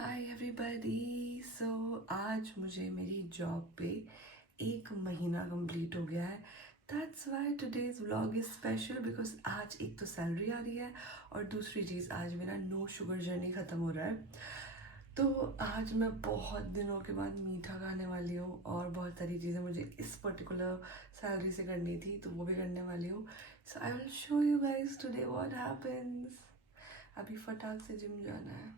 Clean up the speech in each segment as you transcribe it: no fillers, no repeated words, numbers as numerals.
Hi everybody. आज मुझे मेरी जॉब पे 1 महीना कंप्लीट हो गया है। That's why today's vlog is special because आज एक तो सैलरी आ रही है और दूसरी चीज़ आज मेरा नो शुगर जर्नी ख़त्म हो रहा है। तो आज मैं बहुत दिनों के बाद मीठा खाने वाली हूँ और बहुत सारी चीज़ें मुझे इस पर्टिकुलर सैलरी से करनी थी तो वो भी करने वाली हूँ। So I will show you guys today what happens. अभी फटाक से जिम जाना है।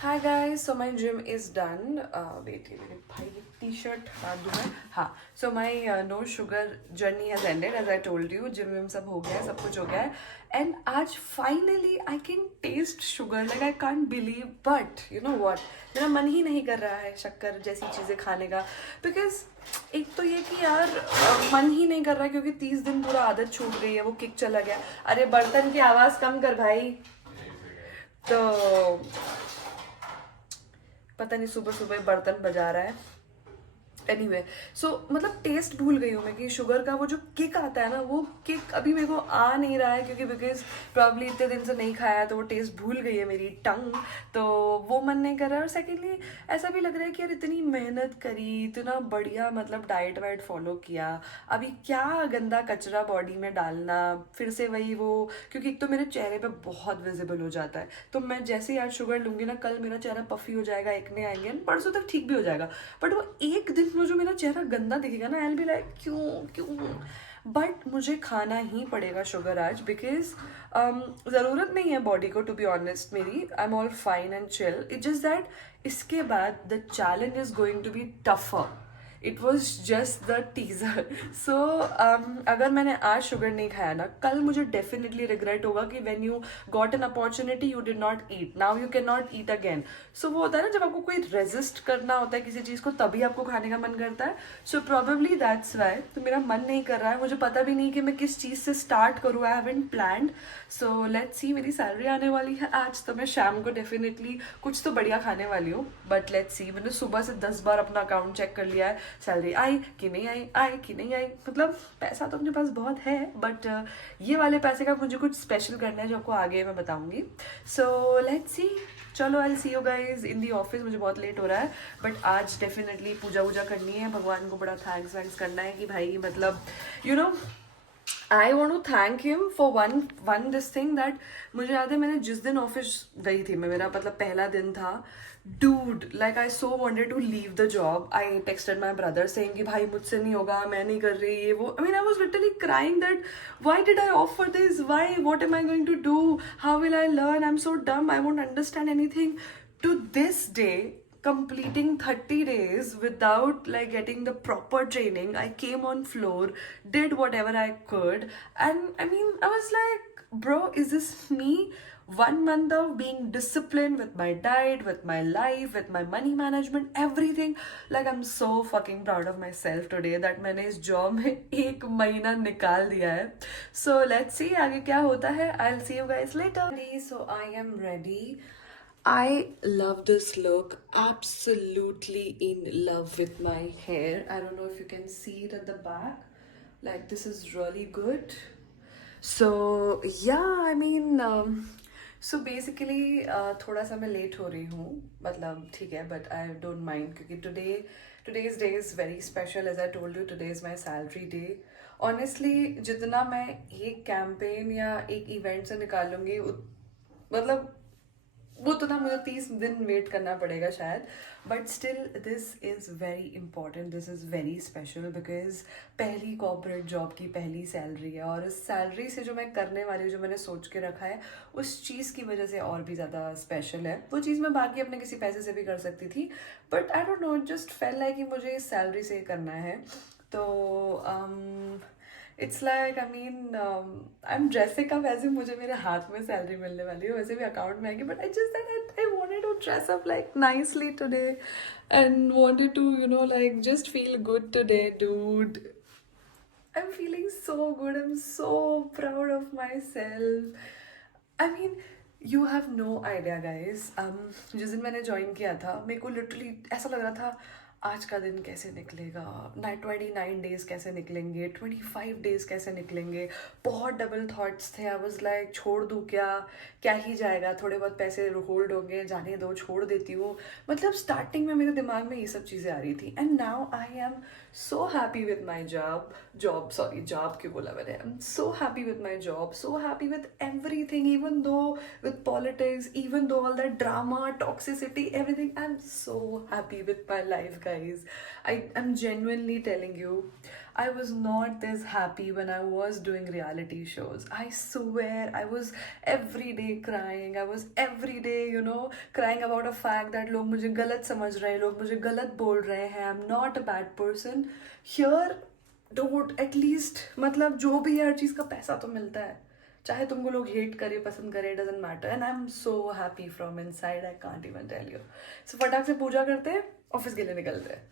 Hi guys, so my gym is done. Wait, ये मेरे भाई की टी शर्ट हटा दूँ मैं। हाँ, so my no sugar journey has ended as I told you. Gym विम सब हो गया है, सब कुछ हो गया है एंड आज finally I can taste sugar. Like I can't believe, but you know what, मेरा मन ही नहीं कर रहा है शक्कर जैसी चीज़ें खाने का। बिकॉज एक तो ये कि यार मन ही नहीं कर रहा है क्योंकि 30 दिन पूरा आदत छूट गई है, वो किक चला गया। अरे बर्तन की आवाज़ कम कर भाई। तो पता नहीं सुबह सुबह बर्तन बजा रहा है। एनीवे, सो मतलब टेस्ट भूल गई हूँ मैं कि शुगर का वो जो किक आता है ना, वो किक अभी मेरे को आ नहीं रहा है क्योंकि बिकॉज प्रॉब्ली इतने दिन से नहीं खाया है तो वो टेस्ट भूल गई है मेरी टंग। तो वो मन नहीं कर रहा है और सेकेंडली ऐसा भी लग रहा है कि यार इतनी मेहनत करी, इतना बढ़िया मतलब डाइट वाइट फॉलो किया, अभी क्या गंदा कचरा बॉडी में डालना फिर से वही वो। क्योंकि एक तो मेरे चेहरे पे बहुत विजिबल हो जाता है, तो मैं जैसे ही आज शुगर लूंगी ना, कल मेरा चेहरा पफी हो जाएगा, एक्ने आएंगे, परसों तक ठीक भी हो जाएगा। बट वो एक दिन में जो मेरा चेहरा गंदा दिखेगा ना, आई विल बी लाइक क्यों क्यों। बट मुझे खाना ही पड़ेगा शुगर आज बिकॉज ज़रूरत नहीं है बॉडी को, टू बी ऑनेस्ट। मेरी I am all fine and chill, it just that इसके बाद the challenge is going to be tougher. It was just the teaser. So अगर मैंने आज शुगर नहीं खाया ना, कल मुझे डेफिनेटली रिग्रेट होगा कि when you got an opportunity you did not eat, now you can not eat again. So वो होता है ना, जब आपको कोई रेजिस्ट करना होता है किसी चीज़ को तभी आपको खाने का मन करता है। So probably that's why. तो मेरा मन नहीं कर रहा है, मुझे पता भी नहीं कि मैं किस चीज़ से स्टार्ट करूँ। I haven't planned. So let's सी, मेरी सैलरी आने वाली है आज तो मैं शाम को डेफिनेटली कुछ तो बढ़िया खाने वाली हूँ। बट लेट्स सी, मैंने सुबह से 10 बार अपना अकाउंट चेक कर लिया है, सैलरी आई कि नहीं आई, आई कि नहीं आई। मतलब पैसा तो अपने पास बहुत है, बट ये वाले पैसे का मुझे कुछ स्पेशल करना है जो आपको आगे मैं बताऊंगी। So let's see. चलो, I see you guys in the office. मुझे बहुत लेट हो रहा है बट आज डेफिनेटली पूजा वूजा करनी है, भगवान को बड़ा थैंक्स वैंक्स करना है कि भाई मतलब you know I want to thank him for one this thing that. मुझे याद है मैंने जिस दिन ऑफिस गई थी मैं, मेरा मतलब पहला दिन था, dude like I so wanted to leave the job. I texted my brother saying कि भाई मुझसे नहीं होगा, मैं नहीं कर रही ये वो। I mean I was literally crying that why did I offer this, why, what am I going to do, how will I learn, I am so dumb, I won't understand anything. To this day, completing 30 days without like getting the proper training, I came on floor, did whatever I could, and I mean I was like, bro, is this me? 1 month of being disciplined with my diet, with my life, with my money management, everything. Like I'm so fucking proud of myself today that मैंने इस job में 1 महीना निकाल दिया है. So let's see आगे क्या होता है. I'll see you guys later. So I am ready. I love this look. Absolutely in love with my hair. I don't know if you can see it at the back. Like, this is really good. So, yeah, I mean, so basically, थोड़ा सा मैं late हो रही हूँ, मतलब ठीक है, but I don't mind क्योंकि today's day is very special. As I told you, today is my salary day. Honestly, जितना मैं एक कैंपेन या एक इवेंट से निकालूंगी मतलब वो तो ना, मुझे 30 दिन वेट करना पड़ेगा शायद, but still this is very important, this is very special because पहली कॉर्पोरेट जॉब की पहली सैलरी है और इस सैलरी से जो मैं करने वाली हूँ, जो मैंने सोच के रखा है, उस चीज़ की वजह से और भी ज़्यादा स्पेशल है। वो चीज़ मैं बाकी अपने किसी पैसे से भी कर सकती थी, but I don't know, just fail like कि मुझे इस सैलरी से करना है। तो it's like, I mean I am dressing up वैसे मुझे मेरे हाथ में सैलरी मिलने वाली है, वैसे भी अकाउंट में आएगी, but I just that I wanted to dress up like nicely today and wanted to like just feel good today dude. I'm feeling so good. I'm so proud of myself. I mean, you have no idea, guys. जिस दिन मैंने join किया था, मेरे को literally ऐसा लग रहा था आज का दिन कैसे निकलेगा, 29 डेज कैसे निकलेंगे, 25 डेज कैसे निकलेंगे, बहुत डबल थॉट्स थे। आई वाज लाइक छोड़ दूँ क्या ही जाएगा, थोड़े बहुत पैसे होल्ड होंगे, जाने दो, छोड़ देती हूँ। मतलब स्टार्टिंग में मेरे दिमाग में ये सब चीज़ें आ रही थी। And now I am so happy with my job क्यों बोला मैंने, आई am so happy with my job, so happy with everything, even though with politics, even though all that drama, toxicity, everything, I'm so happy with my life, guys. I'm genuinely telling you, I was not this happy when I was doing reality shows. I swear, I was every day crying. I was every day, crying about a fact that लोग मुझे गलत समझ रहे हैं, लोग मुझे गलत बोल रहे हैं. I'm not a bad person. Here, don't at least, मतलब जो भी है हर चीज़ का पैसा तो मिलता है, चाहे तुमको लोग हेट करे पसंद करे, doesn't matter. And I am so happy from inside, I can't even tell you. So फटाक से पूजा करते हैं, ऑफिस के लिए निकलते हैं.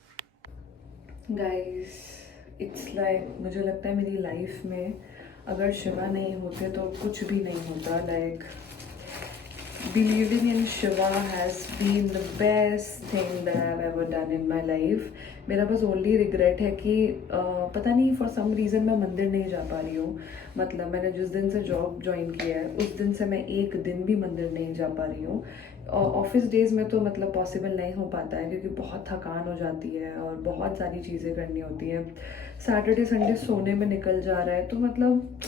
गाइस, इट्स लाइक मुझे लगता है मेरी लाइफ में अगर शिवा नहीं होते तो कुछ भी नहीं होता. Like believing in Shiva has been the best thing that I've ever done in my life. मेरा बस ओनली रिग्रेट है कि पता नहीं फॉर सम रीज़न मैं मंदिर नहीं जा पा रही हूँ. मतलब मैंने जिस दिन से जॉब ज्वाइन किया है उस दिन से मैं एक दिन भी मंदिर नहीं जा पा रही हूँ. ऑफिस डेज़ में तो मतलब पॉसिबल नहीं हो पाता है क्योंकि बहुत थकान हो जाती है और बहुत सारी चीज़ें करनी होती है. सैटरडे संडे सोने में निकल जा रहा है, तो मतलब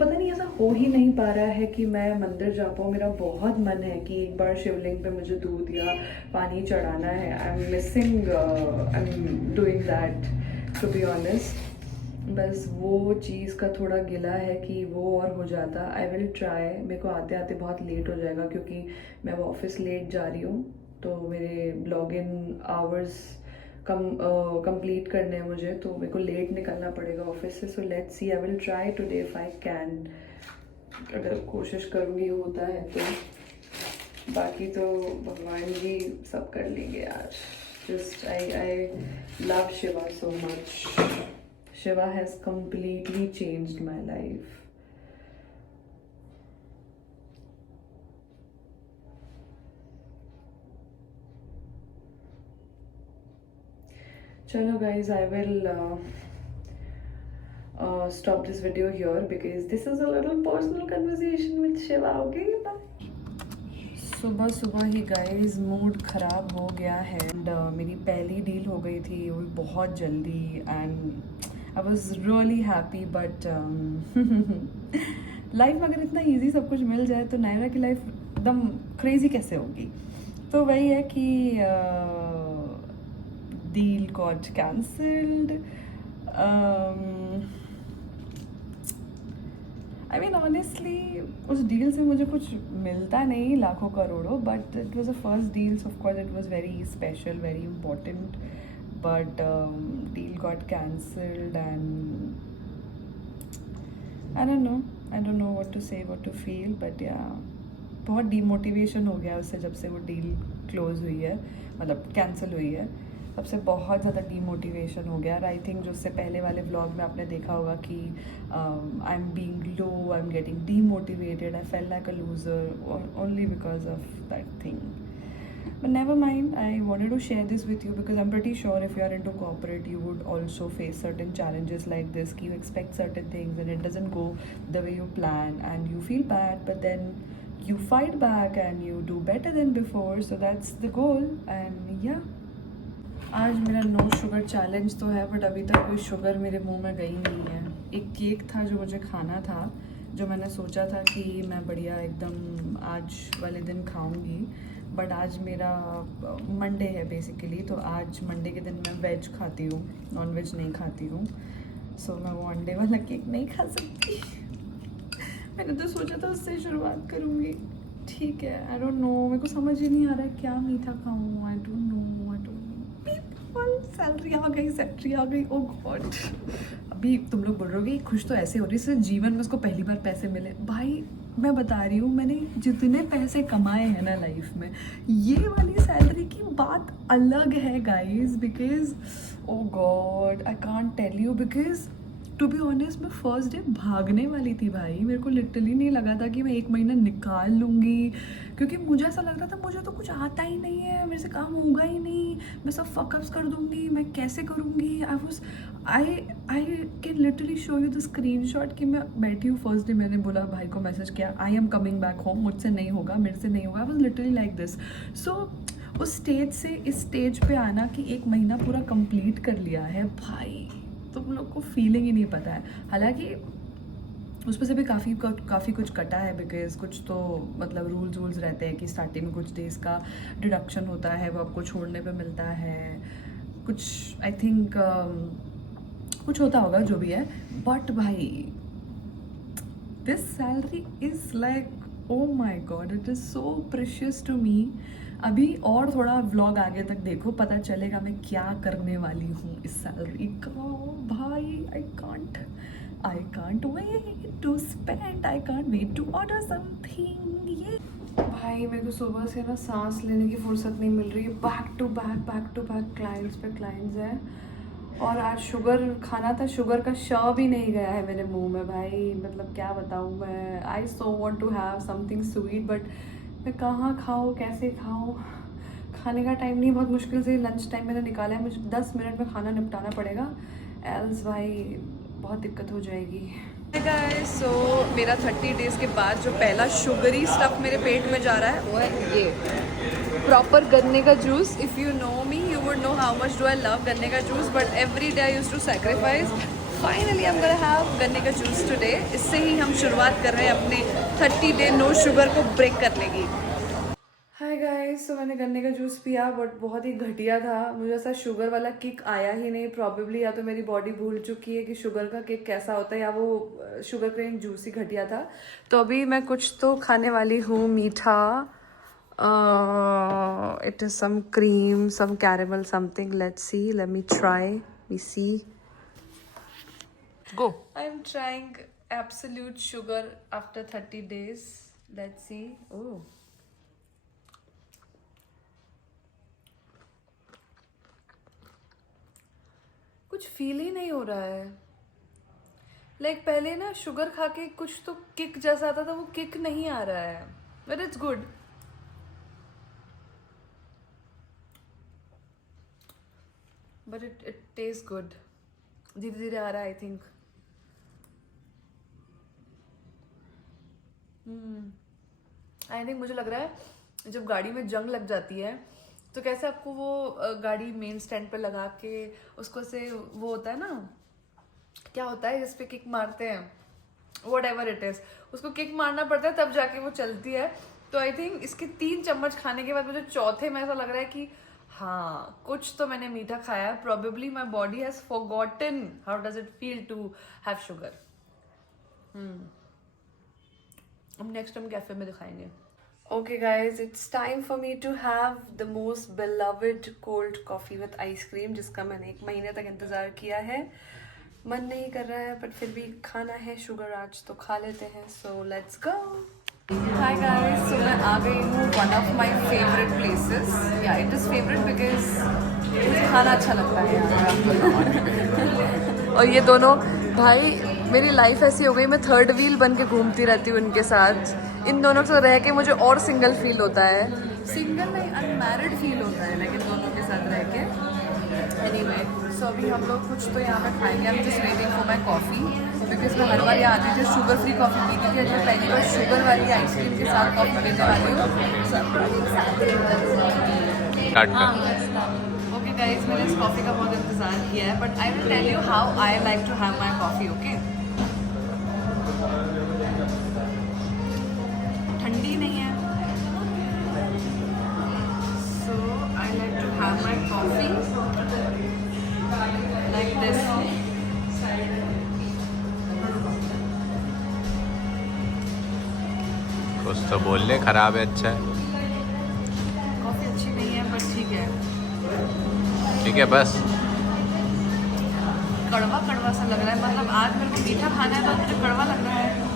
पता नहीं ऐसा हो ही नहीं पा रहा है कि मैं मंदिर जा पाऊँ. मेरा बहुत मन है कि एक बार शिवलिंग पे मुझे दूध या पानी चढ़ाना है. I am doing that to be honest. बस वो चीज़ का थोड़ा गिला है कि वो और हो जाता. I will try. मेरे को आते आते बहुत लेट हो जाएगा क्योंकि मैं वो ऑफिस लेट जा रही हूँ, तो मेरे लॉग इन आवर्स कंप्लीट करने हैं मुझे, तो मेरे को लेट निकलना पड़ेगा ऑफिस से. सो let's C, I will try today if I can. अगर कोशिश करूँगी होता है तो, बाकी तो भगवान जी सब कर लेंगे यार. Just I love Shiva so much. Shiva has completely changed my life. Chalo guys, I will stop this video here because this is a little personal conversation with Shiva. Okay, bye. सुबह सुबह ही गाइस मूड ख़राब हो गया है. And मेरी पहली deal हो गई थी वो बहुत जल्दी. And I was really happy. But life में अगर इतना ईजी सब कुछ मिल जाए तो नायरा की लाइफ एकदम क्रेजी कैसे होगी. तो वही है कि deal got cancelled. I mean honestly उस डील से मुझे कुछ मिलता नहीं लाखों करोड़ों, but it was a first deal, so of course it was very special, very important. But deal got cancelled and I don't know what to say, what to feel, but yeah, बहुत demotivation हो गया उससे जब से वो deal close हुई है, मतलब कैंसिल हुई है. तब से बहुत ज़्यादा डीमोटिवेशन हो गया. आई थिंक जो उससे पहले वाले व्लॉग में आपने देखा होगा कि I am being low, I am getting demotivated, I fail like a loser only because of that thing. But never mind, I wanted to share this with you because I'm pretty sure if you are into corporate, you would also face certain challenges like this. You expect certain things and it doesn't go the way you plan and you feel bad, but then you fight back and you do better than before. So that's the goal. And yeah, आज मेरा no sugar challenge तो है, but अभी तक कोई sugar मेरे मुंह में गई नहीं है. एक केक था जो मुझे खाना था, जो मैंने सोचा था कि मैं बढ़िया एकदम आज वाले दिन खाऊंगी, बट आज मेरा मंडे है बेसिकली, तो आज मंडे के दिन मैं वेज खाती हूँ, नॉन वेज नहीं खाती हूँ. सो मैं वो अंडे वाला केक नहीं खा सकती. मैंने तो सोचा था उससे शुरुआत करूँगी. ठीक है, आई डोंट नो, मेरे को समझ ही नहीं आ रहा है क्या मीठा खाऊँ. I don't know. सैलरी आ गई. ओ गॉड. अभी तुम लोग बोल रहे हो खुश तो ऐसे हो रही है जीवन में उसको पहली बार पैसे मिले. भाई मैं बता रही हूँ, मैंने जितने पैसे कमाए हैं ना लाइफ में, ये वाली सैलरी की बात अलग है guys. Because oh god, I can't tell you, because to be honest मैं फर्स्ट डे भागने वाली थी भाई, मेरे को लिटरली नहीं लगा था कि मैं 1 महीना निकाल लूँगी, क्योंकि मुझे ऐसा लग रहा था मुझे तो कुछ आता ही नहीं है, मेरे से काम होगा ही नहीं, मैं सब फकअप्स कर दूँगी, मैं कैसे करूँगी। I can literally show you the screenshot कि मैं बैठी हूँ फर्स्ट डे, मैंने बोला भाई को मैसेज किया I am coming back home, मुझसे नहीं होगा, मेरे से नहीं होगा। I was literally like this. So उस स्टेज से इस स्टेज पे आना कि 1 महीना पूरा कंप्लीट कर लिया है भाई, तुम लोग को फीलिंग ही नहीं पता है। हालांकि उसमें से भी काफ़ी कुछ कटा है, बिकॉज कुछ तो मतलब रूल्स रहते हैं कि स्टार्टिंग में कुछ डेज़ का डिडक्शन होता है, वो आपको छोड़ने पे मिलता है, कुछ आई थिंक कुछ होता होगा जो भी है। बट भाई this salary is like oh my god, it is so precious to me. अभी और थोड़ा व्लॉग आगे तक देखो, पता चलेगा मैं क्या करने वाली हूँ इस सैलरी का भाई। I can't wait to spend, I can't wait to order something. ये भाई मेरे को सुबह से ना सांस लेने की फुर्सत नहीं मिल रही है, बैक टू बैक क्लाइंट्स पे क्लाइंट्स हैं। और आज शुगर खाना था, शुगर का श भी नहीं गया है मेरे मुंह में भाई, मतलब क्या बताऊँ मैं। I so want to have something sweet, but मैं कहाँ खाऊँ, कैसे खाऊँ, खाने का टाइम नहीं, बहुत मुश्किल से लंच टाइम मैंने निकाला है, मुझे 10 मिनट में खाना निपटाना पड़ेगा, एल्स भाई बहुत दिक्कत हो जाएगी। गाइस, सो मेरा 30 डेज़ के बाद जो पहला शुगरी स्टफ मेरे पेट में जा रहा है वो है ये प्रॉपर गन्ने का juice. If you know me you would know how much do I love गन्ने का juice, but every day I use to sacrifice. Finally I am gonna have गन्ने का जूस टुडे। इससे ही हम शुरुआत कर रहे हैं अपने 30 डे नो शुगर को ब्रेक करने की। हाय गाइस, तो मैंने गन्ने का जूस पिया, बट बहुत ही घटिया था, मुझे ऐसा शुगर वाला किक आया ही नहीं। प्रॉबेबली या तो मेरी बॉडी भूल चुकी है कि शुगर का किक कैसा होता है, या वो शुगर केन जूस ही घटिया था। तो अभी मैं कुछ तो खाने वाली हूँ मीठा। It is some cream, some caramel something, let's see, let me try, we see, go. I am trying absolute sugar after 30 days, let's see. Oh, कुछ फील ही नहीं हो रहा है। लाइक पहले ना शुगर खा के कुछ तो किक जैसा आता था, वो किक नहीं आ रहा है, but it's good. But it taste good, धीरे धीरे आ रहा है आई थिंक। आई थिंक मुझे लग रहा है जब गाड़ी में जंग लग जाती है तो कैसे आपको वो गाड़ी मेन स्टैंड पे लगा के उसको से वो होता है ना, क्या होता है जिस पे किक मारते हैं, वट एवर इट इज, उसको किक मारना पड़ता है तब जाके वो चलती है। तो आई थिंक इसके 3 चम्मच खाने के बाद मुझे चौथे में ऐसा लग रहा है कि हाँ कुछ तो मैंने मीठा खाया है। Probably my body has forgotten how does it feel to have sugar. अब नेक्स्ट टाइम कैफे में दिखाएंगे। Okay guys, it's time for me to have the most beloved cold coffee with ice cream, जिसका मैंने 1 महीने तक इंतज़ार किया है। मन नहीं कर रहा है बट फिर भी खाना है शुगर आज, तो खा लेते हैं। So let's go. Hi guys, so मैं आ गई हूँ one of my favorite places. Yeah, it is favorite because मुझे खाना अच्छा लगता है यहाँ। और ये दोनों भाई, मेरी लाइफ ऐसी हो गई, मैं थर्ड व्हील बन के घूमती रहती हूँ इनके साथ। इन दोनों से रह के मुझे और सिंगल फील होता है, सिंगल नहीं अनमैरिड फील होता है लेकिन दोनों के साथ रह के। एनीवे, सो अभी हम लोग कुछ तो यहाँ पे खाएंगे। I am just waiting for my coffee, because मैं हर बार यहाँ आती थी शुगर फ्री कॉफ़ी पीती थी, आज मैं पहली बार शुगर वाली आइसक्रीम के साथ कॉफ़ी पीने वाली हूँ। ओके गाइज, मैंने इस कॉफ़ी का बहुत इंतज़ार किया है, but I will tell you how I like to have my coffee. Okay, ठंडी नहीं है, so I like to have my coffee like this. कुछ तो बोल ले, खराब है अच्छा है? कॉफ़ी अच्छी नहीं है बट ठीक है, ठीक है बस। कड़वा कड़वा सा लग रहा है, मतलब आज मेरे को मीठा खाना है तो मुझे कड़वा लग रहा है।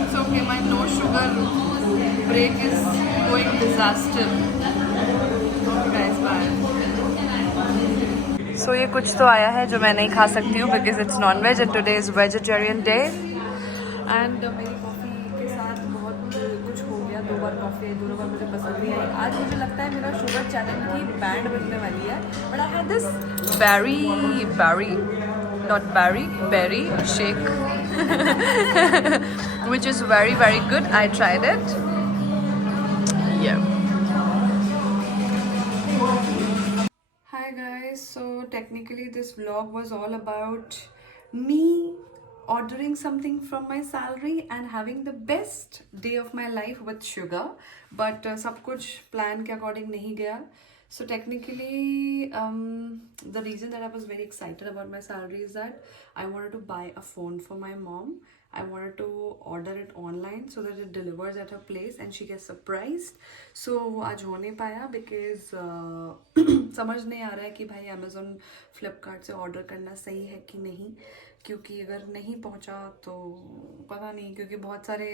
It's okay, my no sugar break is going disaster. Okay guys, bye. सो ये कुछ तो आया है जो मैं नहीं खा सकती हूँ because it's non veg and today is vegetarian day. And मेरी कॉफ़ी के साथ बहुत कुछ हो गया, 2 बार कॉफ़ी आई, दोनों बार मुझे पसंद नहीं आई। आज मुझे लगता है मेरा शुगर चैनल की बैंड बजने वाली है। But I had this berry shake which is very good. I tried it. Yeah. Hi guys, so technically this vlog was all about me ordering something from my salary and having the best day of my life with sugar, but सब कुछ plan के according नहीं गया. So technically the reason that I was very excited about my salary is that I wanted to buy a phone for my mom. I wanted to order it online so that it delivers at her place and she gets surprised. So वो आज हो नहीं पाया because समझ नहीं आ रहा है कि भाई Amazon Flipkart से order करना सही है कि नहीं, क्योंकि अगर नहीं पहुंचा तो पता नहीं, क्योंकि बहुत सारे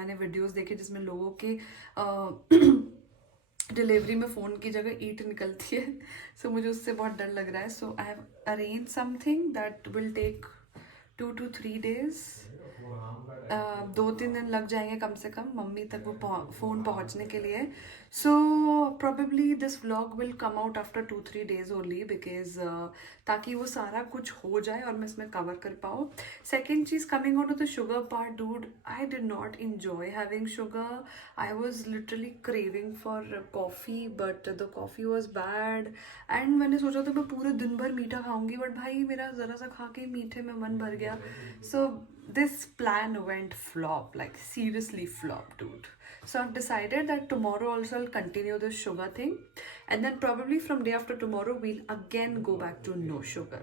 मैंने वीडियोस देखे जिसमें लोगों के डिलीवरी में फ़ोन की जगह ईंट निकलती है. सो मुझे उससे बहुत डर लग रहा है. So I have arrange something that will take 2 to 3 days. 2-3 दिन लग जाएंगे कम से कम मम्मी तक वो फ़ोन पहुंचने के लिए. So probably this vlog will come out after 2-3 days only because ताकि वो सारा कुछ हो जाए और मैं इसमें कवर कर पाऊँ. सेकेंड चीज़, coming on to the sugar part, dude, I did not enjoy having sugar. I was literally craving for coffee, but the coffee was bad. And मैंने सोचा था मैं पूरे दिन भर मीठा खाऊंगी, बट भाई मेरा ज़रा सा खा के मीठे में मन भर गया. So this plan went flop, like seriously flop, dude. So I've decided that tomorrow also I'll continue this sugar thing, and then probably from day after tomorrow we'll again go back to no sugar.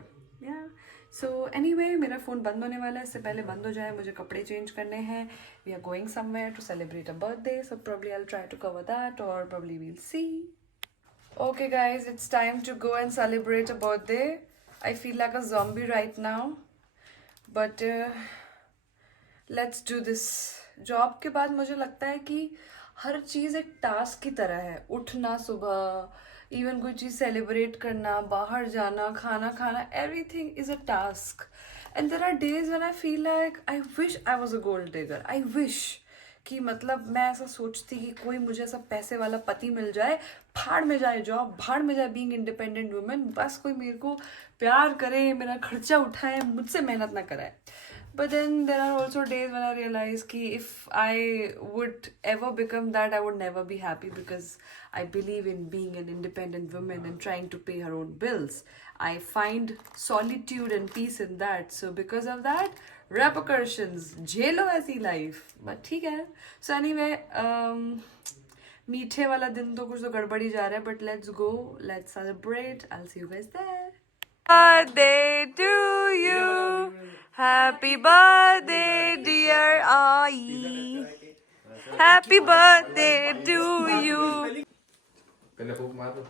Yeah. So anyway, मेरा phone बंद होने वाला है. इससे पहले बंद हो जाए मुझे कपड़े चेंज करने हैं. We are going somewhere to celebrate a birthday, so probably I'll try to cover that, or probably we'll see. Okay guys, it's time to go and celebrate a birthday. I feel like a zombie right now, but let's do this. Job के बाद मुझे लगता है कि हर चीज़ एक task की तरह है. उठना सुबह, इवन कोई चीज़ सेलिब्रेट करना, बाहर जाना, खाना खाना, everything is a task. And there are days when I feel like I wish I was a gold digger. I wish कि मतलब मैं ऐसा सोचती कि कोई मुझे ऐसा पैसे वाला पति मिल जाए, भाड़ में जाए जॉब, भाड़ में जाए बीइंग इंडिपेंडेंट वुमेन, बस कोई मेरे को प्यार करे, मेरा खर्चा उठाए, मुझसे मेहनत ना कराए. But then there are also days when I realize कि if I would ever become that, I would never be happy because I believe in being an independent woman and trying to pay her own bills. I find solitude and peace in that. So because of that, repercussions, झेलो ऐसी life. But ठीक है. So anyway, मीठे वाला दिन तो कुछ तो गड़बड़ी जा रहा है. But let's go, let's celebrate. I'll see you guys there. Birthday to you. Happy birthday, dear Ai. Happy birthday to you. पहले फूक मार दो.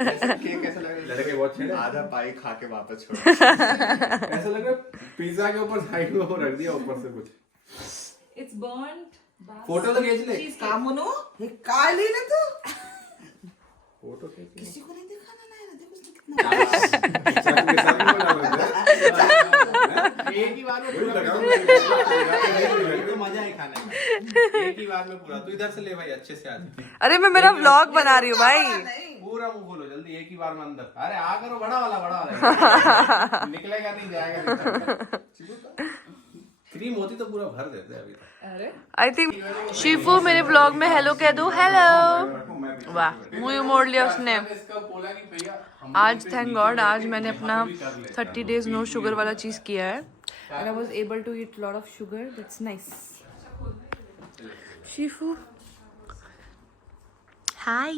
केक कैसा लग रहा है? लड़के बहुत छेड़े. आधा पाई खा के वापस छोड़. ऐसा लग रहा है पिज्जा के ऊपर साइड में वो रख दिया ऊपर से कुछ. It's burnt. फोटो तो खींच ले. कामुनो ये काली ना तू. फोटो खींच. किसी को नहीं दिखाना ना है. देखो उसने कितना. चाकू के साथ में डाल दे. एक ही बार में पूरा मजा ही खाने में. एक ही बार में पूरा. तू इधर से ले भाई, अच्छे से आ. अरे मैं मेरा व्लॉग बना रही हूँ भाई. पूरा मुंह खोलो जल्दी, एक ही बार में अंदर. अरे आ करो, बड़ा वाला निकलेगा नहीं, जाएगा. क्रीम होती तो पूरा भर देते अभी. आई थिंक शिफू मेरे व्लॉग में हेलो कह दो. हेलो. वाह, मुंह मोड़ लिया उसने. आज थैंक गॉड आज मैंने अपना 30 days नो शुगर वाला चीज़ किया है. And I was able to eat a lot of sugar. That's nice. Shifu. Hi.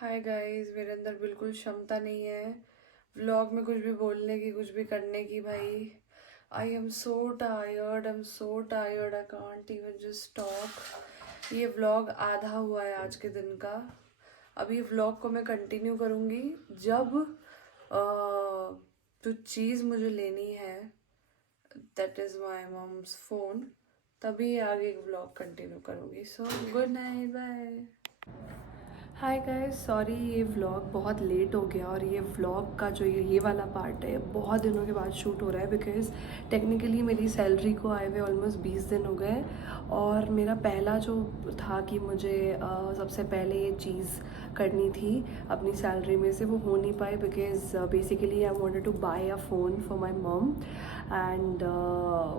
Hi guys, मेरे अंदर बिल्कुल क्षमता नहीं है व्लॉग में कुछ भी बोलने की, कुछ भी करने की. भाई आई am so tired, I can't even just talk. ये व्लॉग आधा हुआ है आज के दिन का. अभी व्लॉग को मैं कंटिन्यू करूँगी जब जो चीज़ मुझे लेनी है, that is my mom's phone, तभी आगे व्लॉग कंटिन्यू करूँगी. So good night, bye. Hi guys, sorry ये व्लॉग बहुत लेट हो गया और ये व्लॉग का जो ये वाला पार्ट है बहुत दिनों के बाद शूट हो रहा है बिकॉज टेक्निकली मेरी सैलरी को आए हुए ऑलमोस्ट 20 दिन हो गए और मेरा पहला जो था कि मुझे सबसे पहले ये चीज़ करनी थी अपनी सैलरी में से, वो हो नहीं पाई because basically I wanted to buy a phone for my मम एंड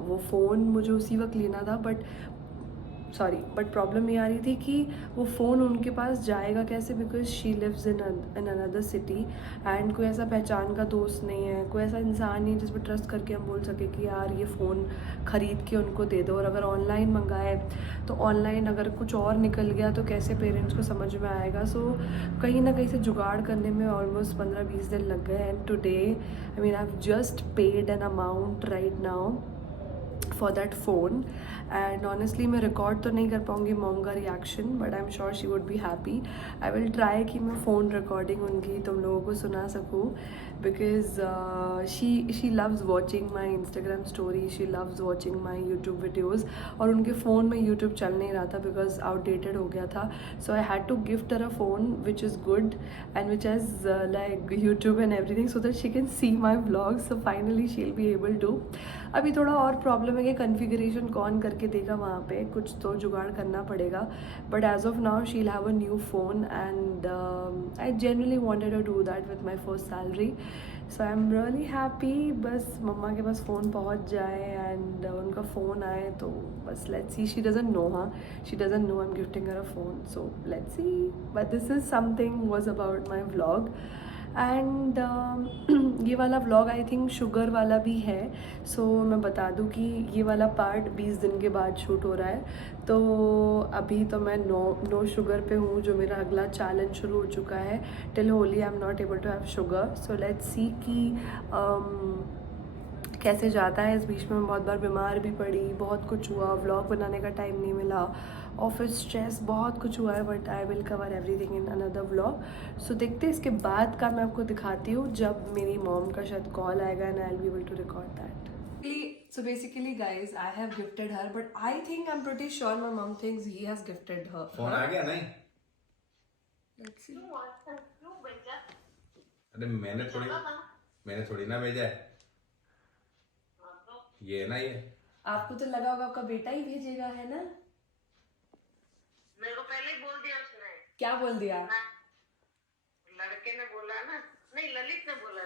वो फ़ोन मुझे उसी वक्त लेना था बट प्रॉब्लम ये आ रही थी कि वो फ़ोन उनके पास जाएगा कैसे because she lives in another city and कोई ऐसा पहचान का दोस्त नहीं है, कोई ऐसा इंसान नहीं है जिस पर ट्रस्ट करके हम बोल सके कि यार ये फ़ोन ख़रीद के उनको दे दो। और अगर ऑनलाइन मंगाए तो ऑनलाइन अगर कुछ और निकल गया तो कैसे पेरेंट्स को समझ में आएगा। सो कहीं ना कहीं से जुगाड़ करने में ऑलमोस्ट 15-20 दिन लग गए and today I mean I have just paid an amount right now for that phone and honestly मैं रिकॉर्ड तो नहीं कर पाऊँगी मॉम का reaction but I am sure she would be happy. I will try कि मैं phone recording उनकी तुम लोगों को सुना सकूँ because she loves watching my Instagram story, she loves watching my YouTube videos और उनके फ़ोन में यूट्यूब चल नहीं रहा था बिकॉज आउटडेटेड हो गया था। So I had to gift her a phone which is good and which has like YouTube and everything so that she can see my vlog. So finally she will be able to. अभी थोड़ा और problem है कि configuration कौन करके देगा वहाँ पे, कुछ तो जुगाड़ करना पड़ेगा but as of now she will have a new phone and I generally wanted to do that with my first salary. So I am really happy. बस मम्मा के पास फ़ोन पहुँच जाए एंड उनका फ़ोन आए तो बस let's see. She doesn't know, हाँ she doesn't know I am gifting her a phone, so let's see. But this is something was about my vlog and ये वाला व्लॉग आई थिंक शुगर वाला भी है। सो मैं बता दूं कि ये वाला पार्ट 20 दिन के बाद शूट हो रहा है। तो अभी तो मैं नो शुगर पे हूँ, जो मेरा अगला चैलेंज शुरू हो चुका है। Till Holi I am not able to have sugar. So let's see कि कैसे जाता है। इस बीच में मैं बहुत बार बीमार भी पड़ी, बहुत कुछ हुआ, व्लॉग बनाने का टाइम नहीं मिला, ऑफिस स्ट्रेस, बहुत कुछ हुआ है but I will cover everything in another vlog. So देखते हैं इसके बाद का मैं आपको दिखाती हूँ जब मेरी मॉम का शायद कॉल आएगा and I will be able to record that. So basically guys, I have gifted her but I think I'm pretty sure my mom thinks he has gifted her. Phone आ गया नहीं? Let's see. अरे मैंने थोड़ी ना भेजा है। ये है ना ये। आपको तो लगा होगा आपका बेटा ही भेजेगा, है ना? मेरे को पहले ही बोल दिया उसने। क्या बोल दिया? लड़के ने बोला ना, नहीं ललित ने बोला,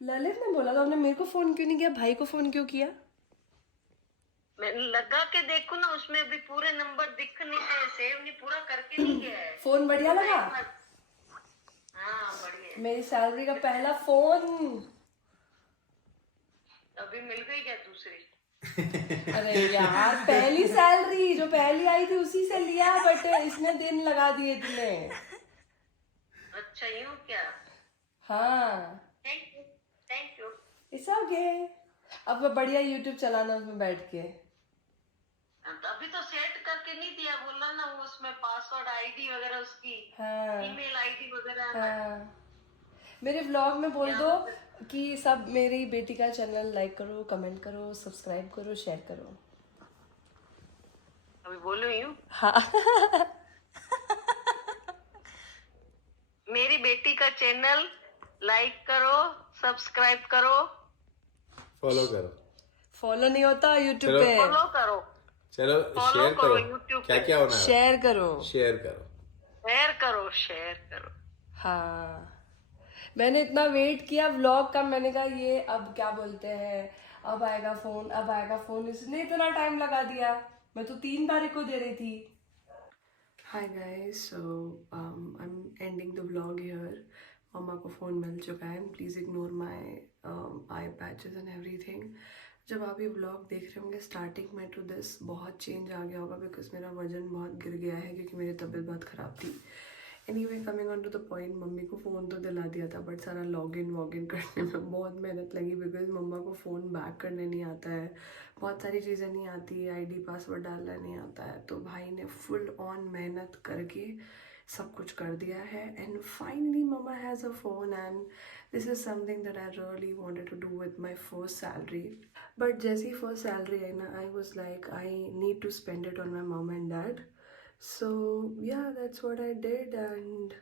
ललित ने बोला तो आपने मेरे को फोन क्यों नहीं किया, भाई को फोन क्यों किया? मैं लगा के देखू ना, उसमें भी पूरे नंबर दिख नहीं रहे, सेव नहीं पूरा करके नहीं गया है। फोन बढ़िया लगा? हाँ बढ़िया। मेरी सैलरी का पहला फोन। अभी मिल गई क्या दूसरी? अरे यार पहली सैलरी जो पहली आई थी उसी से लिया बट इसने दिन लगा दिए इतने। अच्छा यूं क्या? हाँ थैंक यू। It's okay. अब मैं बढ़िया यूट्यूब चलाना उसमें बैठ के। अभी तो सेट करके नहीं दिया, बोला ना वो उसमें पासवर्ड आईडी वगैरह उसकी, हाँ ईमेल आईडी वगैरह। हाँ। मेरे व्लॉग में बोल दो कि सब मेरी बेटी का चैनल लाइक करो, कमेंट करो, सब्सक्राइब करो, शेयर करो। अभी बोलो यूं। हाँ मेरी बेटी का चैनल लाइक करो, सब्सक्राइब करो, फॉलो करो। फॉलो नहीं होता यूट्यूब चलो। पे। फॉलो करो, चलो फॉलो शेयर करो करो। YouTube क्या पे। क्या होना है? शेयर करो। शेयर करो। शेयर करो, शेयर करो। हाँ मैंने इतना वेट किया व्लॉग का, मैंने कहा ये अब क्या बोलते हैं, अब आएगा फोन, अब आएगा फोन। इसने इतना टाइम लगा दिया, मैं तो 3 तारीख को दे रही थी। Hi guys, so I am ending the vlog here. मम्मा को फ़ोन मिल चुका है, please ignore my eye patches and everything. जब आप ये व्लॉग देख रहे होंगे स्टार्टिंग में टू दिस बहुत चेंज आ गया होगा बिकॉज मेरा वजन बहुत गिर गया है क्योंकि मेरी तबीयत बहुत ख़राब थी। Anyway coming on to the point, मम्मी को फ़ोन तो दिला दिया था बट सारा लॉगिन वॉगिन करने में बहुत मेहनत लगी बिकॉज मम्मा को फ़ोन बैक करने नहीं आता है, बहुत सारी चीज़ें नहीं आती, आईडी पासवर्ड डालना नहीं आता है। तो भाई ने फुल ऑन मेहनत करके सब कुछ कर दिया है एंड फाइनली मम्मा has a phone and this is something that I really wanted to do with my first salary. But जैसी फर्स्ट सैलरी आई ना, I was like I need to spend it on my मम and dad so yeah that's what I did and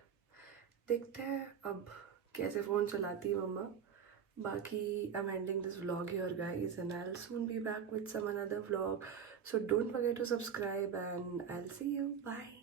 देखते हैं अब कैसे phone चलाती है मम्मा. बाकी I'm ending this vlog here guys and I'll soon be back with some another vlog. So don't forget to subscribe and I'll see you. Bye.